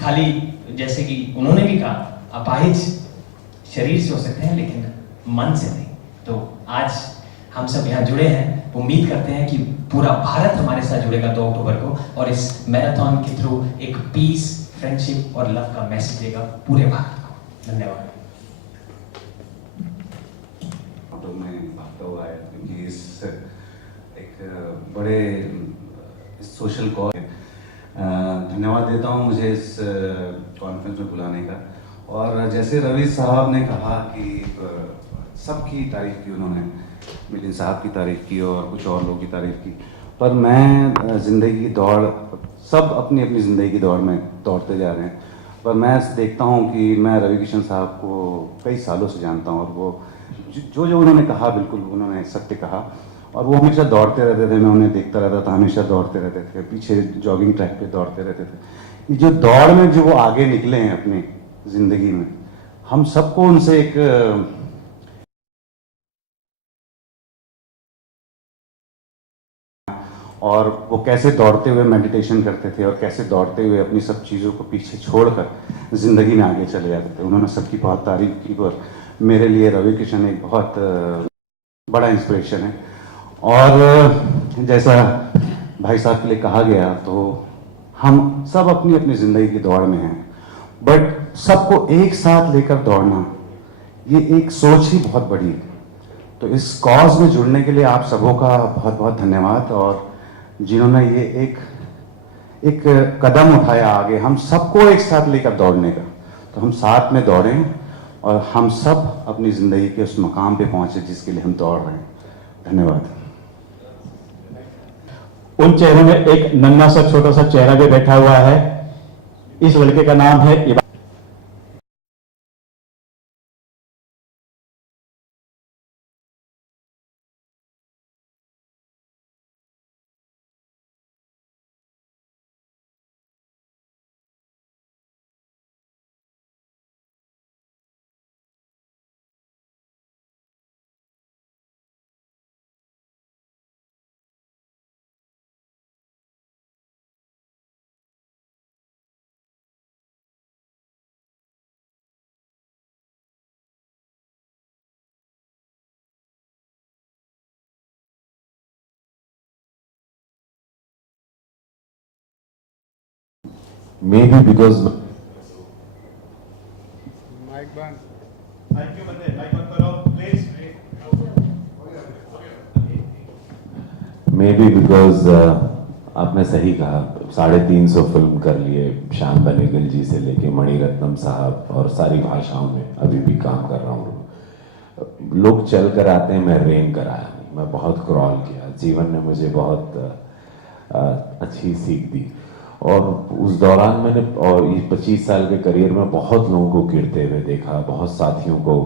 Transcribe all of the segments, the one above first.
खाली जैसे कि उन्होंने भी कहा अपाहिज शरीर से हो सकते हैं लेकिन मन से नहीं। तो आज हम सब यहाँ जुड़े हैं, उम्मीद करते हैं कि पूरा भारत हमारे साथ जुड़ेगा 2 अक्टूबर को और इस मैराथन के थ्रू एक पीस, फ्रेंडशिप और लव का मैसेज देगा पूरे भारत को। धन्यवाद। ऑटो में भागता हुआ है क्योंकि इस एक बड़े सोशल कॉज धन्यवाद देता हूँ मुझे इस कॉन्फ्रेंस में बुलाने का। और जैसे रवि साहब ने कहा कि सबकी तारीफ की उन्होंने, मिलिंद साहब की तारीफ की और कुछ और लोगों की तारीफ की, पर मैं ज़िंदगी की दौड़, सब अपनी अपनी ज़िंदगी की दौड़ में दौड़ते जा रहे हैं, पर मैं देखता हूँ कि मैं रवि किशन साहब को कई सालों से जानता हूँ और वो जो जो उन्होंने कहा बिल्कुल उन्होंने सत्य कहा और वो हमेशा दौड़ते रहते थे। मैं उन्हें देखता रहता था, हमेशा दौड़ते रहते थे, पीछे जॉगिंग ट्रैक पे दौड़ते रहते थे। जो दौड़ में जो वो आगे निकले हैं अपनी ज़िंदगी में, हम सबको उनसे एक और वो कैसे दौड़ते हुए मेडिटेशन करते थे और कैसे दौड़ते हुए अपनी सब चीज़ों को पीछे छोड़कर ज़िंदगी में आगे चले जाते थे। उन्होंने सबकी बहुत तारीफ की और मेरे लिए रवि किशन एक बहुत बड़ा इंस्पिरेशन है। और जैसा भाई साहब के लिए कहा गया, तो हम सब अपनी अपनी ज़िंदगी की दौड़ में हैं, बट सबको एक साथ लेकर दौड़ना ये एक सोच ही बहुत बड़ी है। तो इस कॉज में जुड़ने के लिए आप सबों का बहुत बहुत धन्यवाद। और जिन्होंने ये एक कदम उठाया आगे हम सबको एक साथ लेकर दौड़ने का, तो हम साथ में दौड़ें और हम सब अपनी ज़िंदगी के उस मकाम पे पहुंचे जिसके लिए हम दौड़ रहे हैं। धन्यवाद। उन चेहरों में एक नन्हा सा छोटा सा चेहरा भी बैठा हुआ है। इस लड़के का नाम है maybe because आपने सही कहा, 350 फिल्म कर लिए, श्याम बेनेगल जी से लेके मणिरत्नम साहब और सारी भाषाओं में अभी भी काम कर रहा हूँ। लोग चल कर आते हैं, मैं रेंग कर आया हूँ, मैं बहुत क्रॉल किया। जीवन ने मुझे बहुत अच्छी सीख दी और उस दौरान मैंने और ये 25 साल के करियर में बहुत लोगों को गिरते हुए देखा, बहुत साथियों को,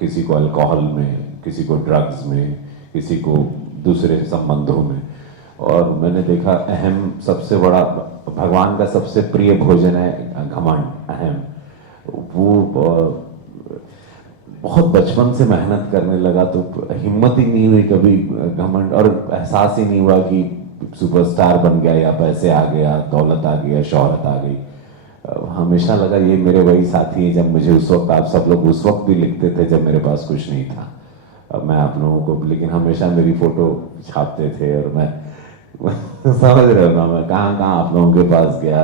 किसी को अल्कोहल में, किसी को ड्रग्स में, किसी को दूसरे संबंधों में। और मैंने देखा अहम सबसे बड़ा, भगवान का सबसे प्रिय भोजन है घमंड, अहम। वो बहुत बचपन से मेहनत करने लगा तो हिम्मत ही नहीं हुई कभी घमंड, और एहसास ही नहीं हुआ कि सुपरस्टार बन गया या पैसे आ गया, दौलत आ गया, शोहरत आ गई। हमेशा लगा ये मेरे वही साथी हैं जब मुझे उस वक्त, आप सब लोग उस वक्त भी लिखते थे जब मेरे पास कुछ नहीं था। मैं आप लोगों को, लेकिन हमेशा मेरी फोटो छापते थे और मैं समझ रहे हो ना, मैं कहाँ कहाँ आप लोगों के पास गया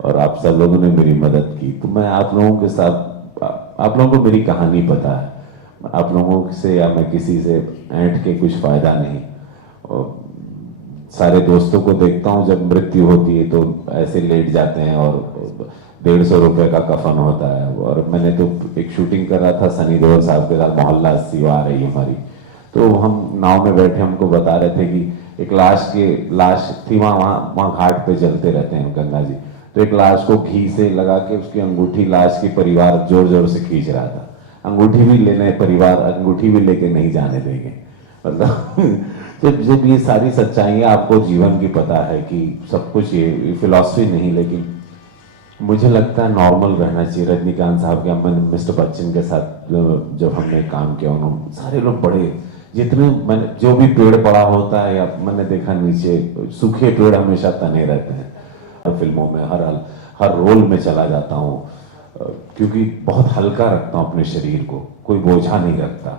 और आप सब लोगों ने मेरी मदद की। तो मैं आप लोगों के साथ, आप लोगों को मेरी कहानी पता है, आप लोगों से या मैं किसी से ऐंठ के कुछ फायदा नहीं। और सारे दोस्तों को देखता हूँ जब मृत्यु होती है तो ऐसे लेट जाते हैं और 150 रुपए का कफन होता है। और मैंने तो एक शूटिंग कर रहा था सनी देओल साहब के साथ, मोहल्ला 80 आ रही है हमारी, तो हम नाव में बैठे, हमको बता रहे थे कि एक लाश थी वहाँ घाट पे चलते रहते हैं गंगा जी, तो एक लाश को घी से लगा के उसकी अंगूठी लाश के परिवार जोर जोर से खींच रहा था। अंगूठी भी लेने, परिवार अंगूठी भी लेके नहीं जाने देंगे। मतलब तो जब ये सारी सच्चाइयाँ आपको जीवन की पता है कि सब कुछ, ये फिलॉसफी नहीं, लेकिन मुझे लगता है नॉर्मल रहना चाहिए। रजनीकांत साहब के, मिस्टर बच्चन के साथ जब हमने काम किया, उन्होंने सारे लोग बड़े, जितने मैंने जो भी पेड़ पड़ा होता है या मैंने देखा नीचे सूखे पेड़ हमेशा तने रहते हैं फिल्मों में, हर रोल में चला जाता हूँ, क्योंकि बहुत हल्का रखता हूँ अपने शरीर को, कोई बोझा नहीं रखता,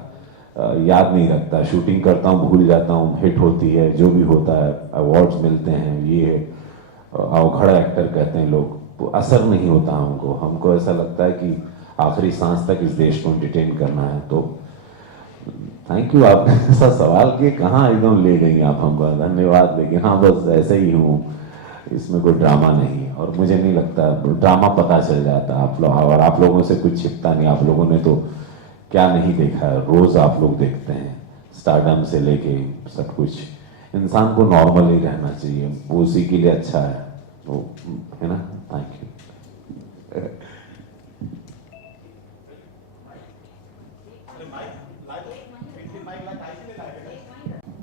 याद नहीं रखता। शूटिंग करता हूँ, भूल जाता हूँ, हिट होती है, जो भी होता है, अवार्ड्स मिलते हैं, ये अवघड़ एक्टर कहते हैं लोग, तो असर नहीं होता हमको। हमको ऐसा लगता है कि आखिरी सांस तक इस देश को एंटरटेन करना है। तो थैंक यू, आप ऐसा सवाल किए, कहाँ एकदम ले गई आप हमको, धन्यवाद। लेकिन हाँ, बस ऐसे ही हूँ, इसमें कोई ड्रामा नहीं, और मुझे नहीं लगता ड्रामा पता चल जाता आप लोग, और आप लोगों से कुछ छिपता नहीं। आप लोगों ने तो क्या नहीं देखा है, रोज आप लोग देखते हैं, स्टारडम से लेके सब कुछ। इंसान को नॉर्मल ही रहना चाहिए, वो उसी के लिए अच्छा है, वो है ना। Thank you.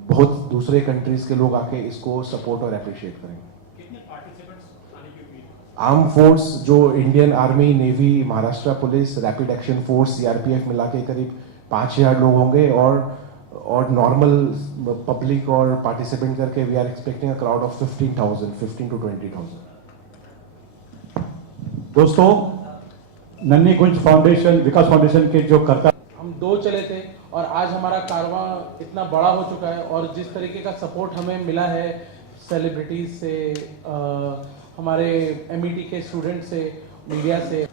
बहुत दूसरे कंट्रीज के लोग आके इसको सपोर्ट और अप्रिशिएट करेंगे। आर्म फोर्स जो Indian army, navy, Maharashtra police, rapid action force, CRPF मिला के करीब 5000 लोग होंगे, और नॉर्मल पब्लिक और पार्टिसिपेंट करके we are expecting a crowd of 15 to 20,000। दोस्तों, नन्ही कुंज फाउंडेशन, विकास फाउंडेशन के जो करता, हम 2 चले थे और आज हमारा कारवां इतना बड़ा हो चुका है, और जिस तरीके का सपोर्ट हमें मिला है सेलिब्रिटीज से, हमारे एमईटी के स्टूडेंट से, मीडिया से,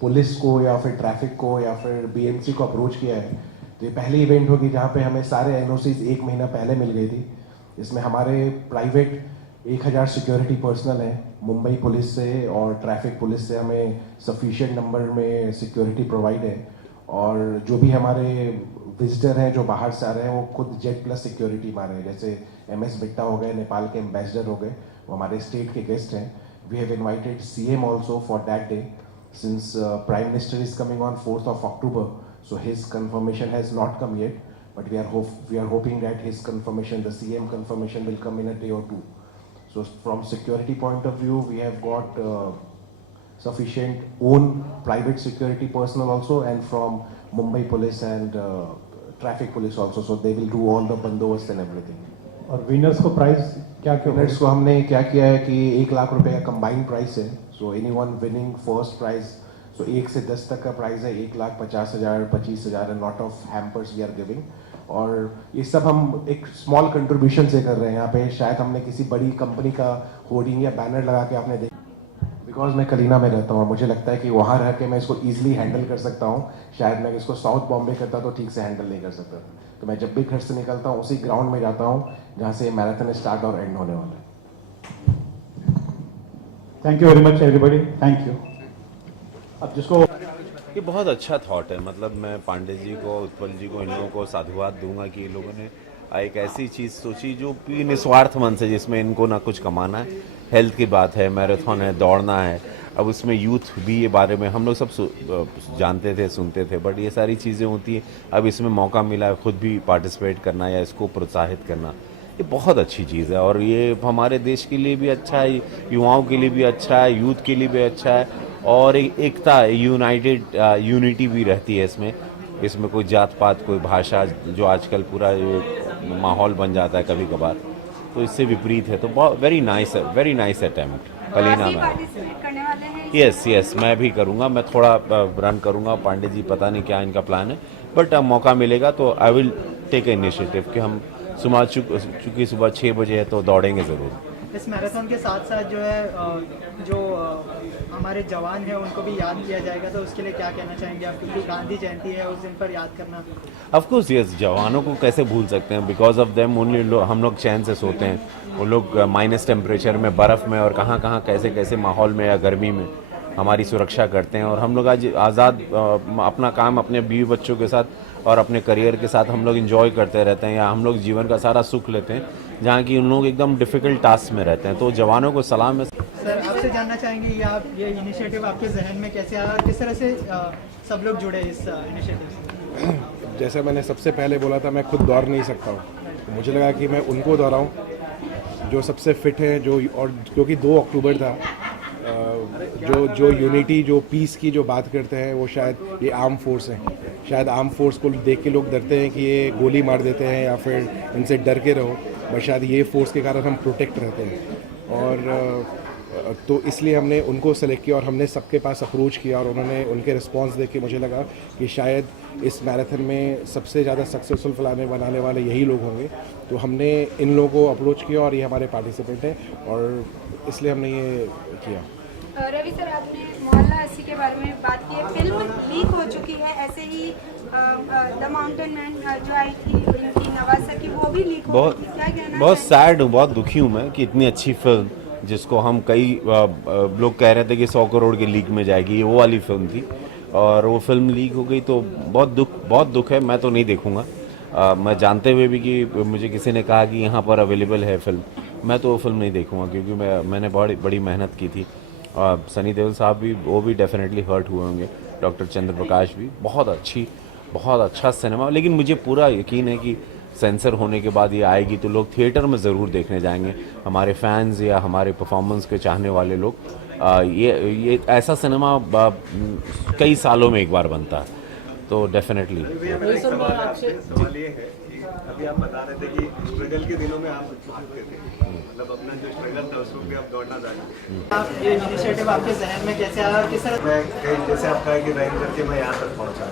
पुलिस को या फिर ट्रैफिक को या फिर बीएमसी को अप्रोच किया है, तो ये पहली इवेंट होगी जहाँ पे हमें सारे एनओसीज 1 महीना पहले मिल गई थी। इसमें हमारे प्राइवेट 1000 सिक्योरिटी पर्सनल हैं मुंबई पुलिस से और ट्रैफिक पुलिस से, हमें सफिशिएंट नंबर में सिक्योरिटी प्रोवाइड है। और जो भी हमारे विजिटर हैं जो बाहर से आ रहे हैं, वो खुद जेट प्लस सिक्योरिटी मार रहे हैं, जैसे MS बिट्टा हो गए, नेपाल के एम्बेसडर हो गए, वो हमारे स्टेट के गेस्ट हैं। We have invited CM also for that day, since prime minister is coming on 4th of October, so his confirmation has not come yet, but we are hoping that his confirmation, the CM confirmation, will come in a day or two. So from security point of view, we have got sufficient own private security personnel also, and from Mumbai police and traffic police also, so they will do all the bandobast and everything. और winners को prize क्या क्या winners को हमने क्या किया है कि 1 लाख रुपए का कंबाइंड प्राइस है। So anyone winning first prize, so 1 से 10 तक का प्राइस है 1,50,000, 25,000 and lot of hampers we are giving. और ये सब हम एक स्मॉल कंट्रीब्यूशन से कर रहे हैं। यहाँ पे शायद हमने किसी बड़ी कंपनी का होर्डिंग या बैनर लगा के आपने देखा, बिकॉज मैं कलीना में रहता हूँ और मुझे लगता है कि वहाँ रह के मैं इसको ईजिली हैंडल कर सकता हूँ। शायद मैं इसको साउथ बॉम्बे करता तो ठीक से हैंडल नहीं कर सकता। तो मैं जब भी घर से निकलता हूँ उसी ग्राउंड में जाता हूँ जहाँ से मैराथन स्टार्ट और एंड होने वाला है। Thank you very much everybody, thank you. अब जिसको ये बहुत अच्छा थॉट है, मतलब मैं पांडे जी को, उत्पल जी को, इन लोगों को साधुवाद दूंगा कि ये लोगों ने एक ऐसी चीज़ सोची जो भी निस्वार्थ मन से, जिसमें इनको ना कुछ कमाना है, हेल्थ की बात है, मैराथन है, दौड़ना है। अब उसमें यूथ भी ये बारे में हम लोग सब जानते थे, सुनते थे, बट ये सारी चीज़ें होती हैं। अब इसमें मौका मिला है खुद भी पार्टिसिपेट करना या इसको प्रोत्साहित करना, ये बहुत अच्छी चीज़ है। और ये हमारे देश के लिए भी अच्छा है, युवाओं के लिए भी अच्छा है, यूथ के लिए भी अच्छा है, और एकता, यूनिटी भी रहती है इसमें कोई जात पात, कोई भाषा, जो आजकल पूरा माहौल बन जाता है कभी कभार, तो इससे विपरीत है। तो बहुत वेरी नाइस अटेम्प्ट कलीना में। यस, मैं भी करूँगा, मैं थोड़ा रन करूँगा। पांडे जी पता नहीं क्या इनका प्लान है, बट मौका मिलेगा तो आई विल टेक इनिशिएटिव कि हम चूँकि सुबह 6 बजे है तो दौड़ेंगे ज़रूर। इस मैराथन के साथ साथ जो है जो हमारे जवान हैं उनको भी याद किया जाएगा, तो उसके लिए क्या कहना चाहेंगे आप? क्योंकि गांधी जयंती है, उस दिन पर याद करना। ऑफ कोर्स यस, जवानों को कैसे भूल सकते हैं। बिकॉज ऑफ देम ओनली हम लोग चैन से सोते हैं। वो लोग माइनस टेम्परेचर में, बर्फ़ में और कहाँ कहाँ कैसे कैसे माहौल में या गर्मी में हमारी सुरक्षा करते हैं। और हम लोग आज आज़ाद अपना काम अपने बीवी बच्चों के साथ और अपने करियर के साथ हम लोग इंजॉय करते रहते हैं, या हम लोग जीवन का सारा सुख लेते हैं, जहाँ की उन लोग एकदम डिफ़िकल्ट टास्क में रहते हैं। तो जवानों को सलाम है। सर, आपसे जानना चाहेंगे ये इनिशिएटिव आपके जहन में कैसे आया, किस तरह से सब लोग जुड़े इस इनिशिएटिव से? जैसे मैंने सबसे पहले बोला था, मैं खुद दौड़ नहीं सकता हूँ, तो मुझे लगा कि मैं उनको दौड़ाऊँ जो सबसे फिट हैं, और क्योंकि 2 अक्टूबर था, जो यूनिटी, जो पीस की जो बात करते हैं, वो शायद ये आर्म फोर्स हैं। शायद आर्म फोर्स को देख के लोग डरते हैं कि ये गोली मार देते हैं या फिर इनसे डर के रहो, बट शायद ये फोर्स के कारण हम प्रोटेक्ट रहते हैं। और तो इसलिए हमने उनको सेलेक्ट किया और हमने सबके पास अप्रोच किया और उन्होंने उनके रिस्पांस देख के मुझे लगा कि शायद इस मैराथन में सबसे ज़्यादा सक्सेसफुल फिल्में बनाने वाले यही लोग होंगे। तो हमने इन लोगों को अप्रोच किया और ये हमारे पार्टिसिपेंट हैं और इसलिए हमने ये किया। रवि सर, आपने मोहल्ला 80 के बारे में बात की है, फिल्म लीक हो चुकी है, ऐसे ही द माउंटेन मैन जो आई थी इनकी नवाज सर की, वो भी लीक हो गई थी। क्या कहना? बहुत सैड हूँ, बहुत दुखी हूँ मैं कि इतनी अच्छी फिल्म जिसको हम कई लोग कह रहे थे कि 100 करोड़ के लीक में जाएगी, ये वो वाली फिल्म थी और वो फिल्म लीक हो गई तो बहुत दुख है। मैं तो नहीं देखूँगा। मैं जानते हुए भी कि मुझे किसी ने कहा कि यहाँ पर अवेलेबल है फिल्म, मैं तो वो फिल्म नहीं देखूँगा क्योंकि मैंने बड़ी मेहनत की थी। सनी देओल साहब भी, वो भी डेफिनेटली हर्ट हुए होंगे, डॉक्टर चंद्र प्रकाश भी। बहुत अच्छा सिनेमा, लेकिन मुझे पूरा यकीन है कि सेंसर होने के बाद ये आएगी तो लोग थिएटर में ज़रूर देखने जाएंगे, हमारे फैंस या हमारे परफॉर्मेंस के चाहने वाले लोग। ये ऐसा सिनेमा कई सालों में एक बार बनता है, तो डेफिनेटली। अभी आप बता रहे थे कि स्ट्रगल के दिनों में आप भागते थे, मतलब अपना जो स्ट्रगल था उसको भी आप दौड़ना चाहते। आप ये इनिशिएटिव आपके जहन में कैसे आया और किस तरह? मैं कहीं जैसे आप कहें कि रैन करके मैं यहाँ तक पहुँचा,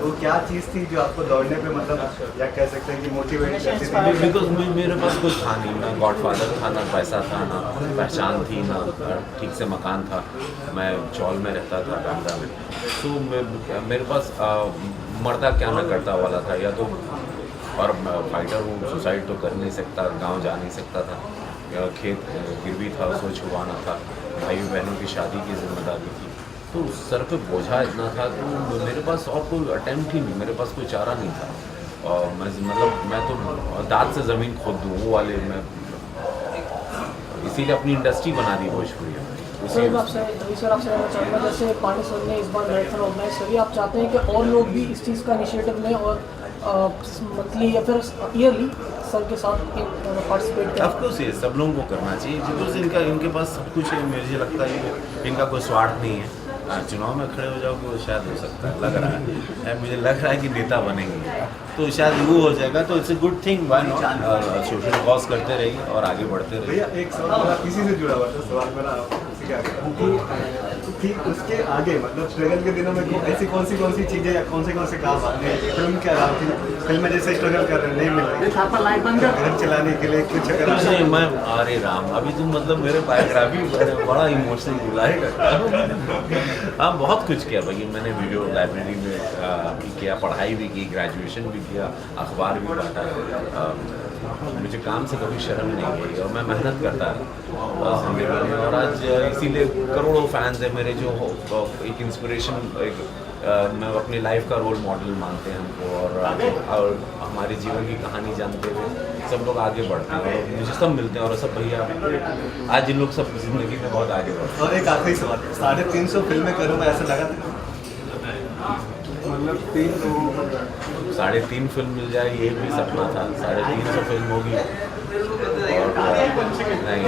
तो क्या चीज़ थी जो आपको दौड़ने पे मतलब या कह सकते हैं कि मोटिवेट करती थी? बिकॉज मेरे पास कुछ था नहीं, ना गॉडफादर था, ना पैसा था, ना पहचान थी, ना ठीक से मकान था। मैं चौल में रहता था, बांद्रा में। तो मेरे पास मरता क्या मैं करता वाला था, या तो और फाइटर हूँ, सुसाइड तो कर नहीं सकता, गांव जा नहीं सकता था, या खेत गिरवी था उसको छुड़वाना था, भाई बहनों की शादी की जिम्मेदारी थी, तो सर पे बोझा इतना था कि मेरे पास और कोई अटेम्प्ट ही नहीं, मेरे पास कोई चारा नहीं था। और मैं तो दांत से ज़मीन खोद दूँ वो वाले मैं, इसीलिए अपनी इंडस्ट्री बना दी भोजपुरी। सर आपसे चाहूँगा, जैसे पांडे सर ने इस बार मैराथन ऑर्गेनाइज करी, आप चाहते हैं कि और लोग भी इस चीज़ का इनिशिएटिव लें और मंथली या फिर ईयरली सर के साथ पार्टिसिपेट करें? ऑफकोर्स ये सब लोगों को करना चाहिए, बिकॉज इनके पास सब कुछ है। मुझे लगता है इनका कोई स्वार्थ नहीं है। चुनाव में खड़े हो जाओगे वो शायद हो सकता है, लग रहा है, मुझे लग रहा है कि नेता बनेंगे तो शायद वो हो जाएगा, तो it's a good thing. Why not? Social cause करते रहिए और आगे बढ़ते रहिए। भैया एक सवाल किसी से जुड़ा हुआ था, सवाल मेरा कि उसके आगे मतलब स्ट्रगल के दिनों में ऐसी कौन सी चीज़ें या कौन से काम आते हैं फिल्म के अलावा? फिल्म में जैसे स्ट्रगल कर रहे नहीं मिल रही, घर चलाने के लिए कुछ अगर मैं अरे राम, अभी तुम मतलब मेरे बायोग्राफी बड़ा इमोशनल बुलाए करता हूँ। हाँ, बहुत कुछ किया भैया मैंने, वीडियो लाइब्रेरी में भी किया, पढ़ाई भी की, ग्रेजुएशन भी किया, अखबार भी पढ़ा। मुझे काम से कभी शर्म नहीं गई और मैं मेहनत करता जिंदगी में, और आज इसीलिए करोड़ों फैंस हैं मेरे जो एक इंस्पिरेशन, मैं अपनी लाइफ का रोल मॉडल मानते हैं हमको, और हमारे जीवन की कहानी जानते हुए सब लोग आगे बढ़ते हैं और मुझे सब मिलते हैं। और सब भैया आज इन लोग सब जिंदगी में बहुत आगे बढ़ते हैं। और एक आखिरी सवाल, 350 फिल्में करूँगा ऐसा लगा था? मतलब 3.5 फिल्म मिल जाए ये भी सपना था, 350 फिल्म होगी और नहीं